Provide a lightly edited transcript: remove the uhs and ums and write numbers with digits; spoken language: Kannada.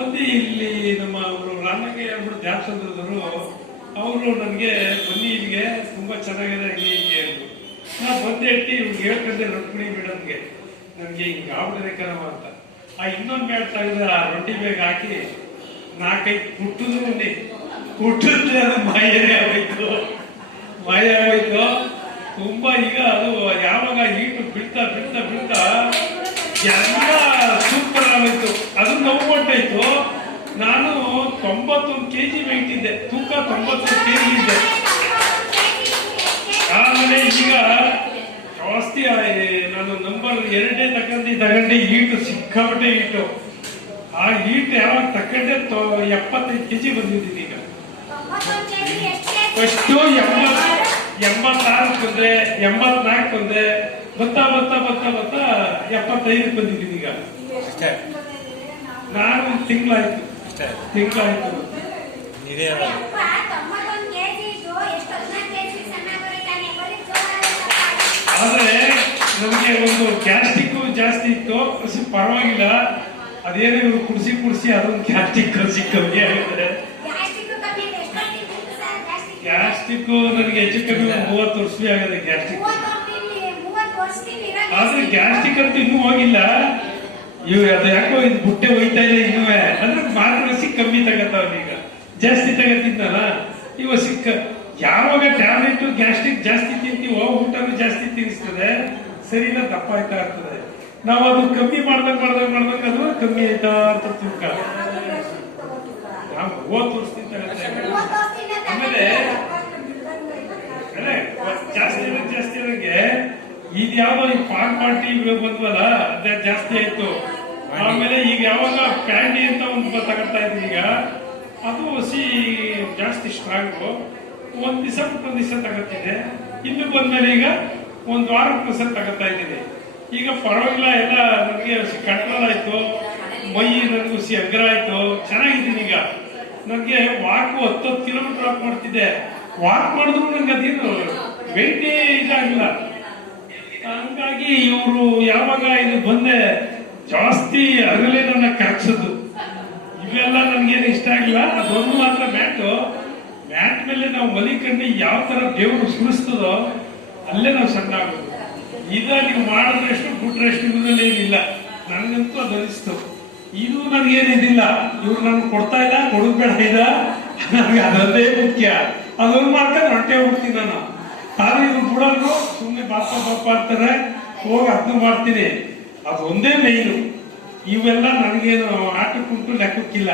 ಒಂದು ಇಲ್ಲಿ ನಮ್ಮ ಅವರು ರಾಮಗೆ ಹೇಳ್ಬಿಟ್ಟು ಧ್ಯಾನಚಂದ್ರದವರು ಅವರು ನನಗೆ ಬನ್ನಿ ಇಲ್ಲಿಗೆ ತುಂಬಾ ಚೆನ್ನಾಗಿದೆ ಹೀಗೆ ಹೀಗೆ ಅಂದ್ರು. ನಾ ಬಂದೆ ಇಟ್ಟು ಇವ್ರಿಗೆ ಹೇಳ್ಕೊಂಡೆ ರೊಟ್ಟಿ ಮೇಡಮ್ಗೆ ನನಗೆ ಹಿಂಗೆ ಆಗ್ಬಿಟ್ಟಿದೆ ಕಣವ ಅಂತ. ಆ ಇನ್ನೊಂದು ಮೇಳ ತೆಗೆದು ಆ ರೊಟ್ಟಿ ಬೇಗ ಹಾಕಿ ನಾಲ್ಕೈದು ಹುಟ್ಟಿದ್ರೆ ಅದು ಮಾಯನೇ ಆಗೋಯ್ತು. ತುಂಬಾ ಈಗ ಅದು ಯಾವಾಗ ಹೀಟು ಬಿಡ್ತಾ ಬಿಡ್ತಾ ಬಿಡ್ತಾ ಎಲ್ಲ ಸೂಪರ್ ಆಗೋಯ್ತು. ಅದು ನೋಡ್ಕೊಂಡಾಯ್ತು. ನಾನು 91 kg ವೆಯ್ಟ್ ಇದ್ದೆ, ತೂಕ 91 kg ಇದ್ದೆ. ಆಮೇಲೆ ಈಗ ಜಾಸ್ತಿ ನಾನು ನಂಬರ್ 2 ತಗೊಂಡು ಹೀಟು ಸಿಕ್ಕಾಪಟ್ಟೆ ಹೀಟು. ಆ ಹೀಟ್ ಯಾವಾಗ ತಕೊಂಡೆ 75 kg ಬಂದಿದ್ದೀನಿ. ಈಗ ಫಸ್ಟು 86 ಬಂದೆ, 84 ಬಂದೆ, ಬತ್ತಾ 75 ಬಂದಿದ್ದೀನಿ. ಈಗ ನಾನು ತಿಂಗಳಾಯ್ತು. ಆದ್ರೆ ನಮ್ಗೆ ಒಂದು ಗ್ಯಾಸ್ಟ್ರಿಕ್ ಜಾಸ್ತಿ ಇತ್ತು, ಪರವಾಗಿಲ್ಲ. ಅದೇನೋ ಇವ್ರು ಕುಡಿಸಿ ಅದೊಂದು ಗ್ಯಾಸ್ಟ್ರಿಕ್ ಕಮ್ಮಿ ಆಗಿದ್ದಾರೆ. ಗ್ಯಾಸ್ಟ್ರಿಕ್ ನನಗೆ ಹೆಚ್ಚು ಕಮ್ಮಿ 30 ವರ್ಷ ಆಗಿದೆ ಗ್ಯಾಸ್ಟ್ರಿಕ್. ಆದ್ರೆ ಗ್ಯಾಸ್ಟ್ರಿಕ್ ಅಂತ ಇನ್ನೂ ಹೋಗಿಲ್ಲ. ಅದು ಯಾಕೋ ಇದು ಬುಟ್ಟೆ ಹೋಯ್ತಾ ಇದೆ ಇನ್ನೂ. ಅಂದ್ರೆ ಮಾರ್ಗದರ್ಶಿ ಕಮ್ಮಿ ತಗತ್ತವ್ರು. ಈಗ ಜಾಸ್ತಿ ತಗತ್ತಿದ್ದಲ್ಲ ಇವ ಸಿಕ್ಕ. ಯಾವಾಗ ಟ್ಯಾಬ್ಲೆಟ್ ಗ್ಯಾಸ್ಟ್ರಿಕ್ ಜಾಸ್ತಿ ತಿಂತೀವೋ ಊಟನೂ ಜಾಸ್ತಿ ತಿನ್ನಿಸ್ತದೆ, ಸರಿನ ದಪ್ಪ ಆಯ್ತಾ ಇರ್ತದೆ. ನಾವು ಅದು ಕಮ್ಮಿ ಮಾಡ್ದಂಗ ಅದು ಕಮ್ಮಿ ಆಯ್ತಾ ಅಂತ ತೂಕ. ನಾವು 30 ವರ್ಷದಿಂದ ಆಮೇಲೆ ಜಾಸ್ತಿ ನನಗೆ ಈಗ ಯಾವ್ದೋ ಈ ಪಾರ್ಟಿ ಬಂದ್ವಲ್ಲ ಅದೇ ಜಾಸ್ತಿ ಆಯ್ತು. ಆಮೇಲೆ ಈಗ ಯಾವಾಗ ಪ್ಯಾಂಡಿ ಅಂತ ಒಂದು ತಗೊಳ್ತಾ ಇದ್ದೀನಿ. ಈಗ ಅದು ಹಸಿ ಜಾಸ್ತಿ ಸ್ಟ್ರಾಂಗು. ಒಂದ್ ದಿವಸ ತಗೋತಿದ್ದೆ, ಇನ್ನು ಬಂದ್ಮೇಲೆ ಈಗ ಒಂದು ವಾರಕ್ಕೊಂದ್ಸಲ ತಗೋತಾ ಇದ್ದೀನಿ. ಈಗ ಪರವಾಗಿಲ್ಲ, ಎಲ್ಲ ನನಗೆ ಕಂಟ್ರೋಲ್ ಆಯ್ತು. ಮೈ ನನಗೂ ಅಗ್ರ ಆಯ್ತು, ಚೆನ್ನಾಗಿದ್ದೀನಿ. ಈಗ ನನಗೆ ವಾಕ್ 10 ಕಿಲೋಮೀಟರ್ ವಾಕ್ ಮಾಡ್ತಿದ್ದೆ. ವಾಕ್ ಮಾಡಿದ್ರು ನನಗೆ ಅದೇನು ವೆಯ್ಟೇ ಇದಾಗಿಲ್ಲ. ಹಂಗಾಗಿ ಇವರು ಯಾವಾಗ ಇದು ಬಂದೆ ಜಾಸ್ತಿ ಅಗಲೇ ನನ್ನ ಕರಗಿಸೋದು. ಇವೆಲ್ಲ ನನ್ಗೇನು ಇಷ್ಟ ಆಗಿಲ್ಲ. ಅದೊಂದು ಮಾತ್ರ ಮ್ಯಾಟ್ ಮೇಲೆ ನಾವು ಮಲಿಕಂಡು ಯಾವ ತರ ದೇವರು ಸುರಿಸ್ತದೋ ಅಲ್ಲೇ ನಾವು ಸಣ್ಣ ಆಗೋದು. ಈಗ ನೀವು ಮಾಡಿದ್ರಷ್ಟು ಬಿಟ್ರಷ್ಟು ಇವರಲ್ಲಿ ಏನಿಲ್ಲ. ನನಗಂತೂ ಅದು ಅನಿಸ್ತು. ಇದು ನನಗೇನಿದಿಲ್ಲ. ಇವ್ರು ನನ್ಗೆ ಕೊಡ್ತಾ ಇಲ್ಲ, ಕೊಡೋದ್ ಬೇಡ ಇಲ್ಲ, ನನಗೆ ಅದೊಂದೇ ಮುಖ್ಯ. ಅದೊಂದು ಮಾಡ್ಕೊಂಡು ಹೊಟ್ಟೆ ಹೋಗ್ತೀನಿ ನಾನು. ಆದ್ರೆ ಇವ್ರು ಬಿಡೋದು ಸುಮ್ಮನೆ ಬಾಪ ಅಂತಾರೆ, ಹೋಗಿ ಅದನ್ನು ಮಾಡ್ತೀನಿ. ಅದೊಂದೇ ಮೇಯ್ನು. ಇವೆಲ್ಲ ನನಗೇನು ಆಟಕ್ಕುಂಟು ಲೆಕ್ಕಕ್ಕಿಲ್ಲ.